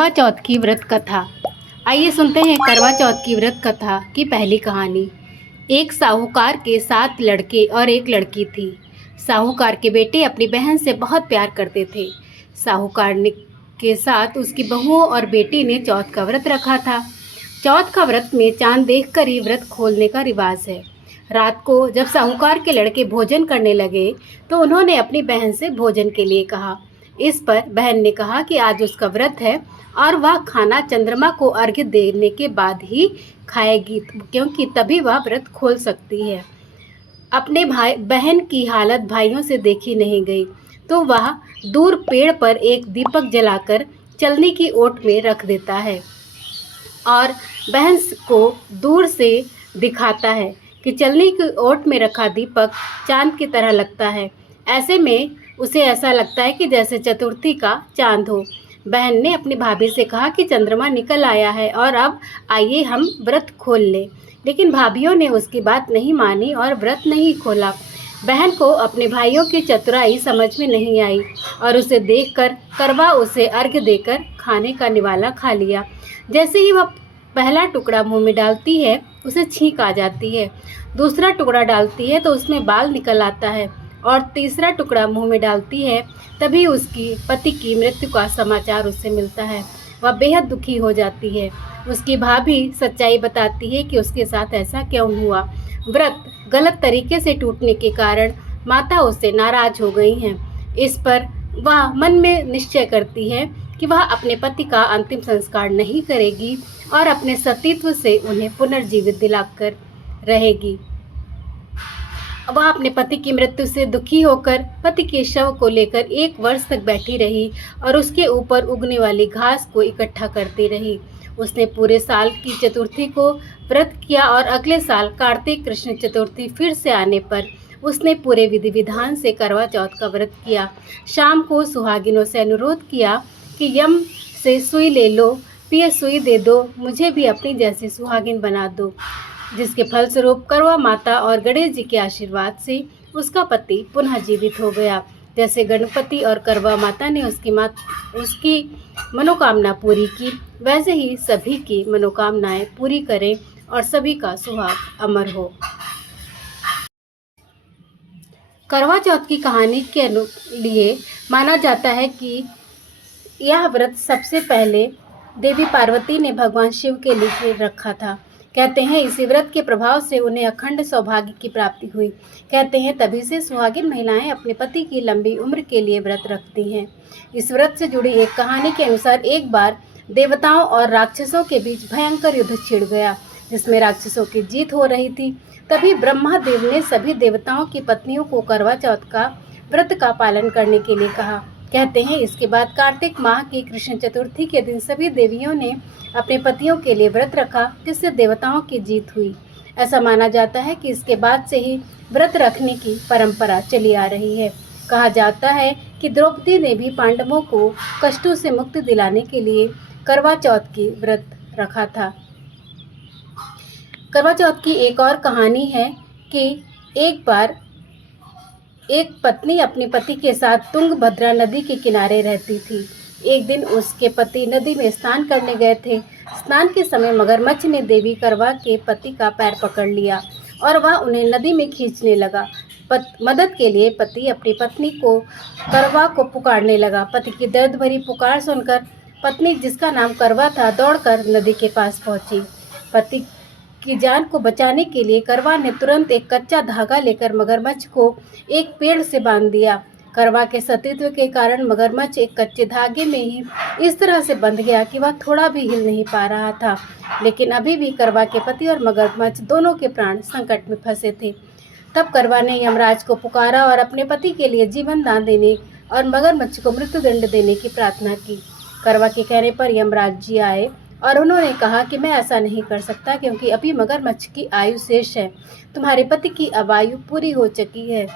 करवा चौथ की व्रत कथा। आइए सुनते हैं करवा चौथ की व्रत कथा की पहली कहानी। एक साहूकार के 7 लड़के और एक लड़की थी। साहूकार के बेटे अपनी बहन से बहुत प्यार करते थे। साहूकार ने के साथ उसकी बहुओं और बेटी ने चौथ का व्रत रखा था। चौथ का व्रत में चांद देखकर ही व्रत खोलने का रिवाज है। रात को जब साहूकार के लड़के भोजन करने लगे तो उन्होंने अपनी बहन से भोजन के लिए कहा। इस पर बहन ने कहा कि आज उसका व्रत है और वह खाना चंद्रमा को अर्घ्य देने के बाद ही खाएगी, क्योंकि तभी वह व्रत खोल सकती है। अपने भाई बहन की हालत भाइयों से देखी नहीं गई तो वह दूर पेड़ पर एक दीपक जलाकर चलनी की ओट में रख देता है और बहन को दूर से दिखाता है कि चलनी की ओट में रखा दीपक चांद की तरह लगता है। ऐसे में उसे ऐसा लगता है कि जैसे चतुर्थी का चांद हो। बहन ने अपनी भाभी से कहा कि चंद्रमा निकल आया है और अब आइए हम व्रत खोल लें, लेकिन भाभीियों ने उसकी बात नहीं मानी और व्रत नहीं खोला। बहन को अपने भाइयों की चतुराई समझ में नहीं आई और उसे देखकर करवा उसे अर्घ्य देकर खाने का निवाला खा लिया। जैसे ही वह पहला टुकड़ा मुंह में डालती है उसे छींक आ जाती है, दूसरा टुकड़ा डालती है तो उसमें बाल निकल आता है और तीसरा टुकड़ा मुंह में डालती है तभी उसकी पति की मृत्यु का समाचार उससे मिलता है। वह बेहद दुखी हो जाती है। उसकी भाभी सच्चाई बताती है कि उसके साथ ऐसा क्यों हुआ। व्रत गलत तरीके से टूटने के कारण माता उससे नाराज हो गई हैं। इस पर वह मन में निश्चय करती है कि वह अपने पति का अंतिम संस्कार नहीं करेगी और अपने सतीत्व से उन्हें पुनर्जीवित दिलाकर रहेगी। वह अपने पति की मृत्यु से दुखी होकर पति के शव को लेकर 1 वर्ष तक बैठी रही और उसके ऊपर उगने वाली घास को इकट्ठा करती रही। उसने पूरे साल की चतुर्थी को व्रत किया और अगले साल कार्तिक कृष्ण चतुर्थी फिर से आने पर उसने पूरे विधि विधान से करवा चौथ का व्रत किया। शाम को सुहागिनों से अनुरोध किया कि यम से सुई ले लो, पिए सुई दे दो, मुझे भी अपनी जैसी सुहागिन बना दो। जिसके फलस्वरूप करवा माता और गणेश जी के आशीर्वाद से उसका पति पुनः जीवित हो गया। जैसे गणपति और करवा माता ने उसकी मनोकामना पूरी की, वैसे ही सभी की मनोकामनाएं पूरी करें और सभी का सुहाग अमर हो। करवा चौथ की कहानी के लिए माना जाता है कि यह व्रत सबसे पहले देवी पार्वती ने भगवान शिव के लिए रखा था। कहते हैं इसी व्रत के प्रभाव से उन्हें अखंड सौभाग्य की प्राप्ति हुई। कहते हैं तभी से सुहागिन महिलाएं अपने पति की लंबी उम्र के लिए व्रत रखती हैं। इस व्रत से जुड़ी एक कहानी के अनुसार एक बार देवताओं और राक्षसों के बीच भयंकर युद्ध छिड़ गया, जिसमें राक्षसों की जीत हो रही थी। तभी ब्रह्मा देव ने सभी देवताओं की पत्नियों को करवा चौथ का व्रत का पालन करने के लिए कहा। कहते हैं इसके बाद कार्तिक माह की कृष्ण चतुर्थी के दिन सभी देवियों ने अपने पतियों के लिए व्रत रखा, जिससे देवताओं की जीत हुई। ऐसा माना जाता है कि इसके बाद से ही व्रत रखने की परंपरा चली आ रही है। कहा जाता है कि द्रौपदी ने भी पांडवों को कष्टों से मुक्ति दिलाने के लिए करवा चौथ की व्रत रखा था। करवा चौथ की एक और कहानी है कि एक बार एक पत्नी अपने पति के साथ तुंगभद्रा नदी के किनारे रहती थी। एक दिन उसके पति नदी में स्नान करने गए थे। स्नान के समय मगरमच्छ ने देवी करवा के पति का पैर पकड़ लिया और वह उन्हें नदी में खींचने लगा। मदद के लिए पति अपनी पत्नी को करवा को पुकारने लगा। पति की दर्द भरी पुकार सुनकर पत्नी, जिसका नाम करवा था, दौड़कर नदी के पास पहुंची। पति की जान को बचाने के लिए करवा ने तुरंत एक कच्चा धागा लेकर मगरमच्छ को एक पेड़ से बांध दिया। करवा के सतीत्व के कारण मगरमच्छ एक कच्चे धागे में ही इस तरह से बंध गया कि वह थोड़ा भी हिल नहीं पा रहा था। लेकिन अभी भी करवा के पति और मगरमच्छ दोनों के प्राण संकट में फंसे थे। तब करवा ने यमराज को पुकारा और अपने पति के लिए जीवन दान देने और मगरमच्छ को मृत्युदंड देने की प्रार्थना की। करवा के कहने पर यमराज जी आए और उन्होंने कहा कि मैं ऐसा नहीं कर सकता, क्योंकि अभी मगरमच्छ की आयु शेष है। तुम्हारे पति की अब आयु पूरी हो चुकी है।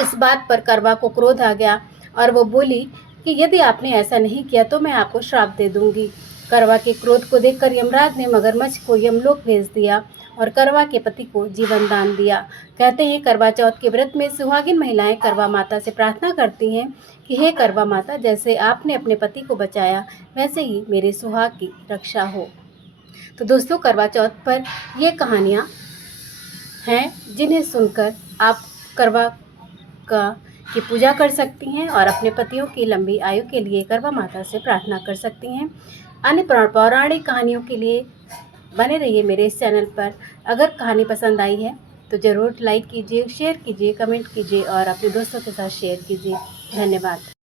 इस बात पर करवा को क्रोध आ गया और वो बोली कि यदि आपने ऐसा नहीं किया तो मैं आपको श्राप दे दूंगी। करवा के क्रोध को देखकर यमराज ने मगरमच्छ को यमलोक भेज दिया और करवा के पति को जीवन दान दिया। कहते हैं करवा चौथ के व्रत में सुहागिन महिलाएं करवा माता से प्रार्थना करती हैं कि हे करवा माता, जैसे आपने अपने पति को बचाया वैसे ही मेरे सुहाग की रक्षा हो। तो दोस्तों, करवा चौथ पर ये कहानियाँ हैं जिन्हें सुनकर आप करवा की पूजा कर सकती हैं और अपने पतियों की लंबी आयु के लिए करवा माता से प्रार्थना कर सकती हैं। अन्य पौराणिक कहानियों के लिए बने रहिए मेरे इस चैनल पर। अगर कहानी पसंद आई है तो ज़रूर लाइक कीजिए, शेयर कीजिए, कमेंट कीजिए और अपने दोस्तों के साथ शेयर कीजिए। धन्यवाद।